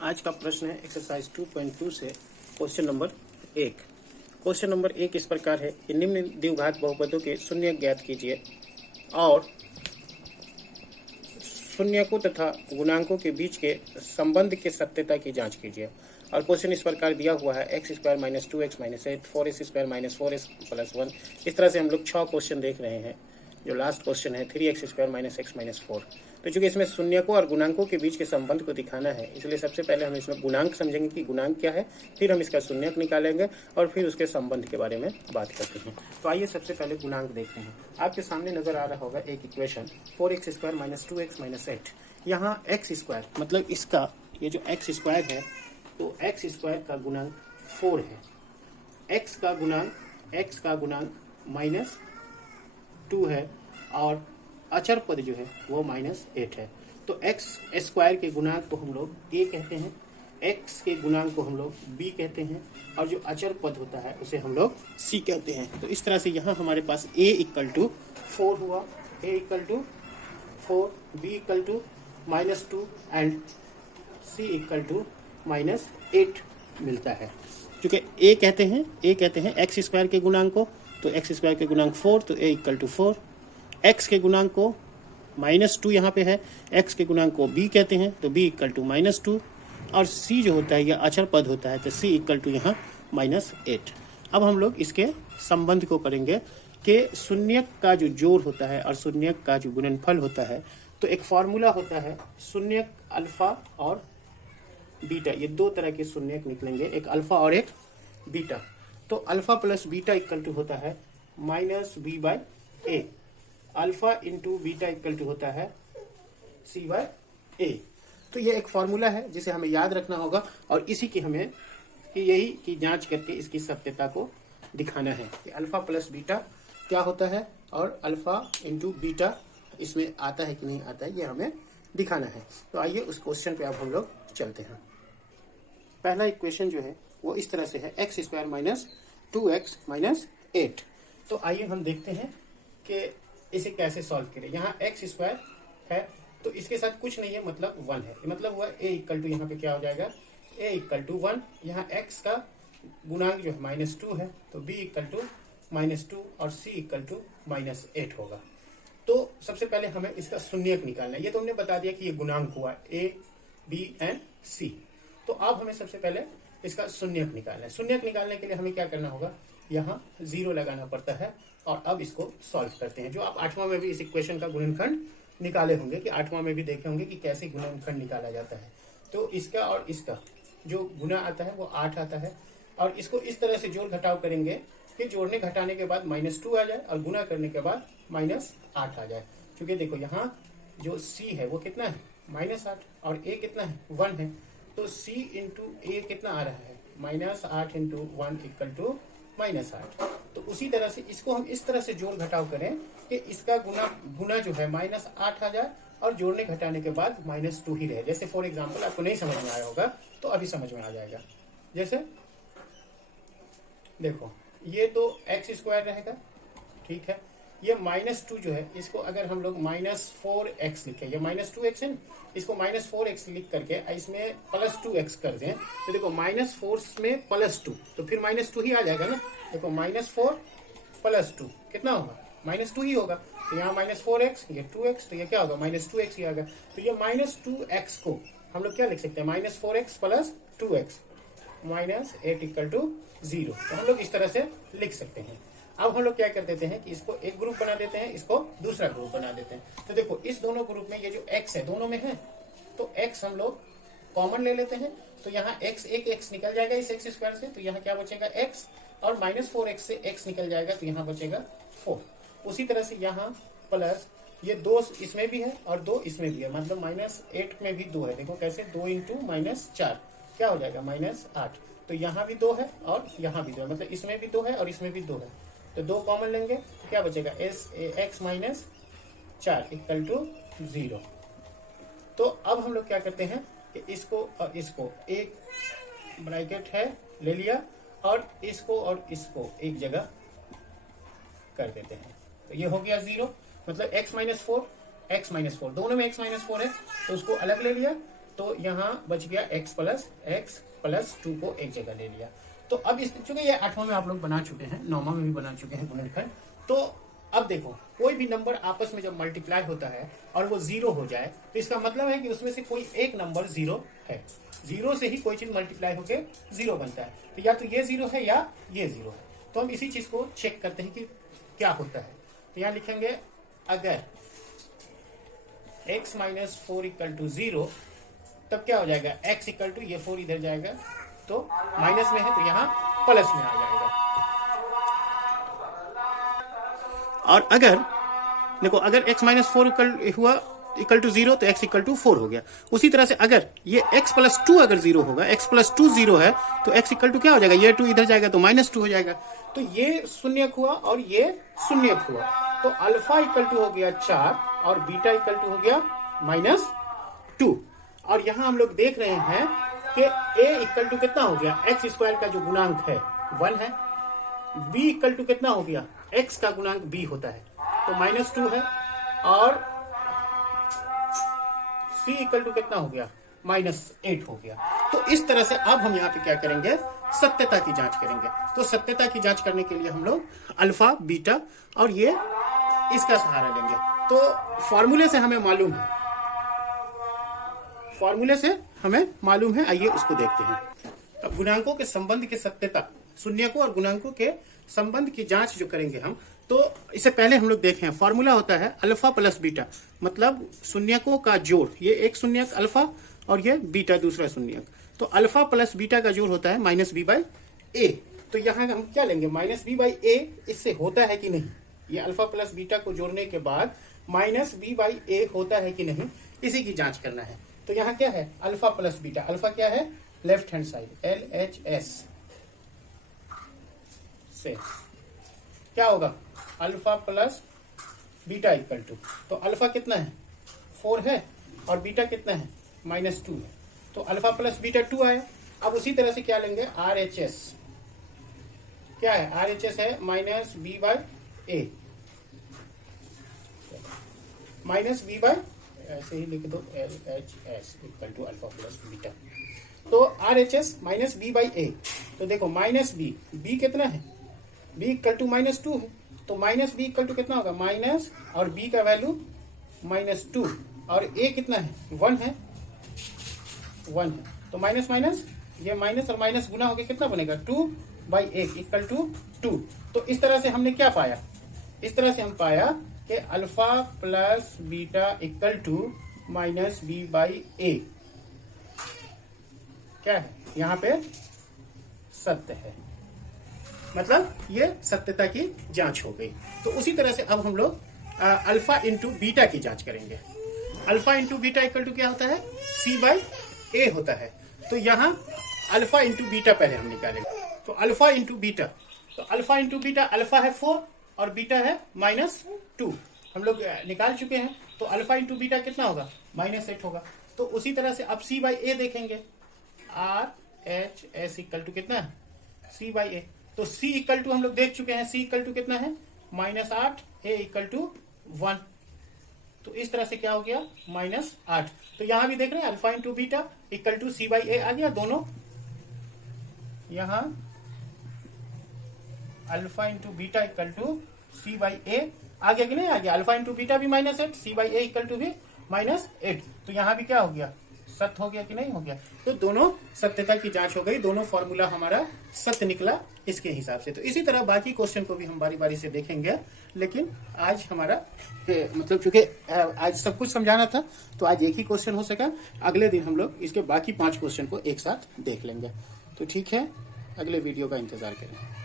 आज का प्रश्न है एक्सरसाइज 2.2 से क्वेश्चन नंबर 1। क्वेश्चन नंबर 1 इस प्रकार है कि निम्न द्विघात बहुपदों के शून्य ज्ञात कीजिए और शून्यकों तथा गुणांकों के बीच के संबंध की सत्यता की जांच कीजिए। और क्वेश्चन इस प्रकार दिया हुआ है x square minus 2x minus 8 4s square minus 4s plus 1। इस तरह से हम लोग 6 क्वेश्चन देख रहे हैं। जो लास्ट क्वेश्चन है 3x square minus x minus 4। तो चूंकि इसमें शून्यकों और गुणांकों के बीच के संबंध को दिखाना है, इसलिए सबसे पहले हम इसमें गुणांक समझेंगे कि गुणांक क्या है, फिर हम इसका शून्यक निकालेंगे और फिर उसके संबंध के बारे में बात करते हैं। तो आइए सबसे पहले गुणांक देखते हैं। आपके सामने नजर आ रहा होगा एक equation 4x square minus 2x minus 8। यहाँ एक्स स्क्वायर मतलब इसका ये जो एक्स स्क्वायर है तो एक्स स्क्वायर का गुणांक 4 है। एक्स का गुणांक माइनस 2 है और अचर पद जो है वो माइनस 8 है। तो एक्स स्क्वायर के गुणांक को हम लोग a कहते हैं, एक्स के गुणांक को हम लोग b कहते हैं और जो अचर पद होता है उसे हम लोग c कहते हैं। तो इस तरह से यहाँ हमारे पास a इक्वल टू 4 हुआ, a equal to 4, b equal to minus 2 and c equal to minus 8 मिलता है। क्योंकि a कहते हैं एक्स स्क्वायर के गुणांक को, तो एक्स स्क्वायर के गुणांक 4 तो a इक्वल टू 4। x के गुणांक को माइनस 2 यहाँ पे है, x के गुणांक को b कहते हैं तो b इक्वल टू माइनस 2 और c जो होता है यह अचर पद होता है तो c इक्वल टू यहाँ माइनस 8। अब हम लोग इसके संबंध को करेंगे कि शून्यक का जो जोड़ होता है और शून्यक का जो गुणनफल होता है, तो एक फॉर्मूला होता है शून्यक अल्फा और बीटा। ये दो तरह के शून्यक निकलेंगे, एक अल्फा और एक बीटा। तो alpha plus beta equal to होता है minus B by A. Alpha into beta equal to होता है सी बाई ए। तो ये एक फॉर्मूला है जिसे हमें याद रखना होगा और इसी की हमें यही की जांच करके इसकी सत्यता को दिखाना है कि अल्फा प्लस बीटा क्या होता है और अल्फा इंटू बीटा इसमें आता है कि नहीं आता है, ये हमें दिखाना है। तो आइए उस क्वेश्चन पे अब हम लोग चलते हैं। पहला इक्वेशन जो है वो इस तरह से है x square minus 2x minus 8। तो आइए हम देखते हैं कि इसे कैसे सॉल्व करें। यहाँ एक्स स्क्वायर है तो इसके साथ कुछ नहीं है, मतलब 1 है, मतलब हुआ a इक्वल टू यहाँ पे क्या हो जाएगा a इक्वल टू 1। यहाँ x का गुणांक जो है माइनस 2 है तो b इक्वल टू माइनस 2 और c इक्वल टू माइनस 8 होगा। तो सबसे पहले हमें इसका शून्यक निकालना है। ये तो हमने बता दिया कि ये गुणांक हुआ a, b एंड c। तो अब हमें सबसे पहले इसका शून्यक निकालना है। शून्यक निकालने के लिए हमें क्या करना होगा, यहाँ 0 लगाना पड़ता है। और अब इसको सॉल्व करते हैं। जो आप 8वां में भी इस इक्वेशन का गुणनखंड निकाले होंगे कि 8वां में भी देखे होंगे कि कैसे गुणनखंड निकाला जाता है। तो इसका और इसका जो गुना आता है वो 8 आता है और इसको इस तरह से जोड़ घटाव करेंगे कि जोड़ने घटाने के बाद माइनस 2 आ जाए और गुना करने के बाद माइनस 8 आ जाए। क्योंकि देखो यहाँ जो c है वो कितना है माइनस 8 और a कितना है 1 है। तो c इंटू a कितना आ रहा है minus 8 into 1 equal to minus 8। तो उसी तरह से इसको हम इस तरह से जोड़ घटाव करें कि इसका गुना जो है माइनस 8 आ जाए और जोड़ने घटाने के बाद माइनस 2 ही रहे। जैसे फॉर एग्जांपल आपको नहीं समझ में आया होगा तो अभी समझ में आ जाएगा। जैसे देखो ये तो एक्स स्क्वायर रहेगा, ठीक है। ये माइनस 2 जो है इसको अगर हम लोग माइनस 4x लिखें, ये माइनस 2x है, इसको माइनस 4x लिख करके इसमें प्लस 2x कर दें तो देखो माइनस 4 में प्लस 2 तो फिर माइनस 2 ही आ जाएगा ना। देखो माइनस 4 प्लस 2 कितना होगा माइनस 2 ही होगा। तो यहाँ माइनस 4x ये 2x तो ये क्या होगा माइनस 2x ही आएगा। तो ये माइनस 2x को हम लोग क्या लिख सकते हैं minus 4x plus 2x minus 8 equal to 0। तो हम लोग इस तरह से लिख सकते हैं। अब हम लोग क्या कर देते हैं कि इसको एक ग्रुप बना देते हैं, इसको दूसरा ग्रुप बना देते हैं। तो देखो इस दोनों ग्रुप में ये जो x है दोनों में है तो x हम लोग कॉमन ले लेते हैं। तो यहाँ x एक x निकल जाएगा इस x स्क्वायर से, तो यहाँ क्या बचेगा x और माइनस 4x से x निकल जाएगा तो यहाँ बचेगा 4। उसी तरह से यहाँ प्लस ये 2 इसमें भी है और 2 इसमें भी है, मतलब माइनस 8 में भी 2 है। देखो कैसे 2 इंटू माइनस 4 क्या हो जाएगा माइनस 8। तो यहाँ भी 2 है और यहाँ भी 2 है, मतलब इसमें भी 2 है और इसमें भी 2 है। तो 2 कॉमन लेंगे तो क्या बचेगा x माइनस 4 इक्वल टू 0। तो अब हम लोग क्या करते हैं कि इसको और इसको एक ब्रैकेट है ले लिया और इसको एक जगह कर देते हैं। तो ये हो गया 0, मतलब x माइनस 4 दोनों में x माइनस 4 है तो उसको अलग ले लिया तो यहाँ बच गया x प्लस 2 को एक जगह ले लिया। तो अब इस चूंकि ये 8वां में आप लोग बना चुके हैं, 9वां में भी बना चुके हैं गुणनखंड। तो अब देखो कोई भी नंबर आपस में जब मल्टीप्लाई होता है और वो 0 हो जाए तो इसका मतलब है कि उसमें से कोई एक नंबर 0 है। 0 से ही कोई चीज मल्टीप्लाई होके 0 बनता है। तो या तो ये 0 है या ये 0 है। तो हम इसी चीज को चेक करते हैं कि क्या होता है। तो यहाँ लिखेंगे अगर x माइनस 4 इक्वल टू 0 तब क्या हो जाएगा, x इक्वल टू ये 4 इधर जाएगा तो माइनस में है तो यहाँ प्लस में आ जाएगा। और अगर देखो अगर x माइनस 4 इक्वल टू 0 तो x इक्वल टू 4 हो गया। उसी तरह से अगर ये x प्लस 2 अगर 0 होगा, x प्लस 2 0 है तो x इक्वल टू क्या हो जाएगा, ये 2 इधर जाएगा तो माइनस 2 हो जाएगा। तो ये शून्यक हुआ और ये शून्यक हुआ। तो अल्फा इक्वल टू हो गया 4 और बीटा इक्वल टू हो गया -2। और यहां हम लोग देख रहे हैं कि a इक्वल टू कितना हो गया, एक्स स्क्वायर का जो गुणांक है 1 है। b इक्वल टू कितना हो गया, x का गुणांक b होता है तो -2 है। और c इक्वल टू कितना हो गया, -8 हो गया। तो इस तरह से अब हम यहाँ पे क्या करेंगे, सत्यता की जांच करेंगे। तो सत्यता की जांच करने के लिए हम लोग अल्फा बीटा और ये इसका सहारा लेंगे। तो फॉर्मूले से हमें मालूम है, आइए उसको देखते हैं। अब गुणांकों के संबंध की सत्यता, शून्यकों और गुणांकों के संबंध की जांच जो करेंगे हम, तो इससे पहले हम लोग देखें फॉर्मूला होता है अल्फा प्लस बीटा, मतलब शून्यकों का जोड़। ये एक शून्यक अल्फा और ये बीटा दूसरा शून्यक। तो अल्फा प्लस बीटा का जोड़ होता है -b/a। तो यहाँ हम क्या लेंगे, -b/a इससे होता है कि नहीं, ये अल्फा प्लस बीटा को जोड़ने के बाद -b/a होता है कि नहीं, इसी की जांच करना है। तो यहाँ क्या है, अल्फा प्लस बीटा। अल्फा क्या है, लेफ्ट हैंड साइड LHS से क्या होगा, alpha plus beta equal to, तो अल्फा कितना है 4 है और बीटा कितना है -2 है। तो अल्फा प्लस बीटा 2 आया। अब उसी तरह से क्या लेंगे, RHS क्या है, RHS है -b/a, -b/ ऐसे ही लिख दो LHS equal to alpha plus beta. तो RHS -b/a। तो देखो -b कितना है, b इक्वल टू -2 है। तो -b इक्वल टू कितना होगा, माइनस और b का वैल्यू -2 और a कितना है 1 है, 1 है। तो माइनस माइनस ये माइनस और माइनस गुना होकर कितना बनेगा, 2/1 इक्वल टू 2। तो इस तरह से हमने क्या पाया, इस तरह से हम पाया कि alpha plus beta equal to -b/a क्या है, यहाँ पे सत्य है, मतलब ये सत्यता की जांच हो गई। तो उसी तरह से अब हम लोग अल्फा इंटू बीटा की जांच करेंगे। Alpha into beta equal to क्या होता है, c/a होता है। तो यहाँ अल्फा इंटू बीटा पहले हम निकालेंगे। तो अल्फा इंटू बीटा, तो अल्फा इंटू बीटा, अल्फा है 4 और बीटा है -2, हम लोग निकाल चुके हैं। तो अल्फा इंटू बीटा कितना होगा, -8 होगा। तो उसी तरह से अब c/a देखेंगे, RHS इक्वल टू कितना है, c/a। तो c इक्वल टू हम लोग देख चुके हैं, c इक्वल टू कितना है -8, a इक्वल टू 1। तो इस तरह से क्या हो गया, -8। तो यहां भी देख रहे हैं alpha into beta equal to c/a आ गया, दोनों यहां alpha into beta equal to c/a आ गया कि नहीं आ गया। अल्फा इंटू बीटा भी -8, c/a इक्वल टू भी -8। तो यहां भी क्या हो गया, सत्य हो गया कि नहीं हो गया। तो दोनों सत्यता की जांच हो गई, दोनों फॉर्मूला हमारा सत्य निकला इसके हिसाब से। तो इसी तरह बाकी क्वेश्चन को भी हम बारी बारी से देखेंगे, लेकिन आज हमारा मतलब चूंकि आज सब कुछ समझाना था तो आज एक ही क्वेश्चन हो सका। अगले दिन हम लोग इसके बाकी 5 क्वेश्चन को एक साथ देख लेंगे। तो ठीक है, अगले वीडियो का इंतजार करें।